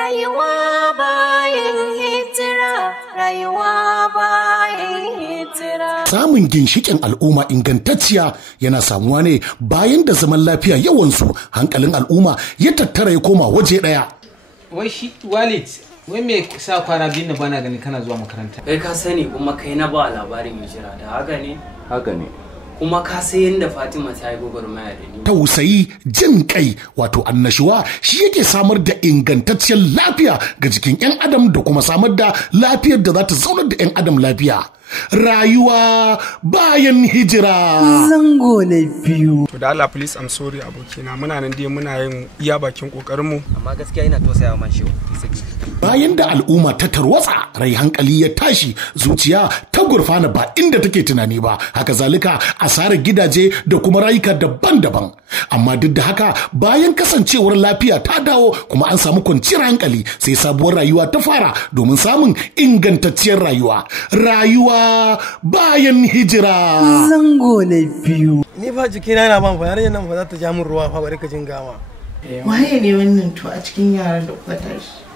Rayuwa bayan hijira, rayuwa bayan hijira. Samun ginshikin al'umma ingantacciya yana samuwa ne bayan da zaman lafiya yawansu hankalin al'umma ya tattara ya koma waje ɗaya. Wai shi Walid, wai me sa kwana biyu na bana gani kana zuwa makaranta? Kai ka sani kuma kai na ba labarin hijira da haka ne? Haka ne. Kuma ka san yadda Fatima ta yi gwagwarmaya da ni. Tausayi, jin kai, wato annashuwa shi yake samar da ingantacciyar lafiya ga jikin 'yan adam da kuma samar da lafiyar da za ta zaunar da 'yan adam lafiya. Rayuwa bayan hijira. Zango na biyu. To da Allah please I'm sorry abokina, muna nan dai muna yin iya bakin kokarin mu. Amma gaskiya ina tausaya man shi. Bayan da al'umma ta tarwatsa, rai hankali ya tashi, zuciya ta gurfana ba inda take tunani ba, haka zalika asarar gidaje da kuma rayuka daban-daban. Amma duk da haka bayan kasancewar lafiya ta dawo kuma an samu kwanciyar hankali, sai sabuwar rayuwa ta fara domin samun ingantacciyar rayuwa. Rayuwa bayan hijira. Zango na biyu. Ni fa jikina yana ban fa yarinyar nan fa za ta ja min ruwa fa bari ka jin gama. Waye ne wannan to a cikin yaran da kuka tashi?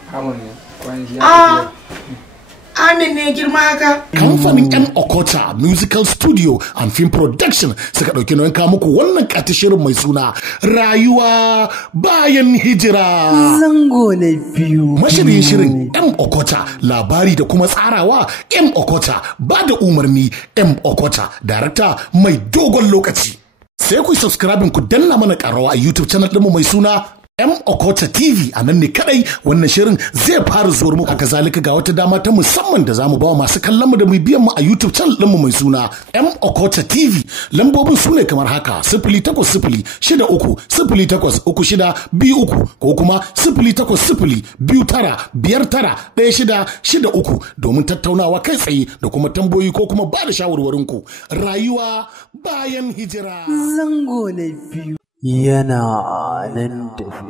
Amin ne girma haka. Kamfanin M Okota Musical Studio and Film Production suka ɗauki nauyin kawo muku wannan shirin mai suna Rayuwa bayan hijira. Zango na biyu. Mashirin shirin M Okota, labari da kuma tsarawa M Okota, ba da umarni M Okota, darakta mai dogon lokaci. Sai ku subscribe ku danna mana karawa a YouTube channel ɗinmu mai suna M Okota TV, a nan ne kadai wannan shirin zai fara zuwa muku. Haka zalika ga wata dama ta musamman da zamu bawa masu kallon mu da mu biyan mu a YouTube channel ɗinmu mai suna M Okota TV. Lambobin su ne kamar haka: 08063083623 ko kuma 08029591663 domin tattaunawa kai tsaye da kuma tambayoyi ko kuma ba da shawarwarin ku. Rayuwa bayan hijira. Zango na biyu. Yana nan tafi.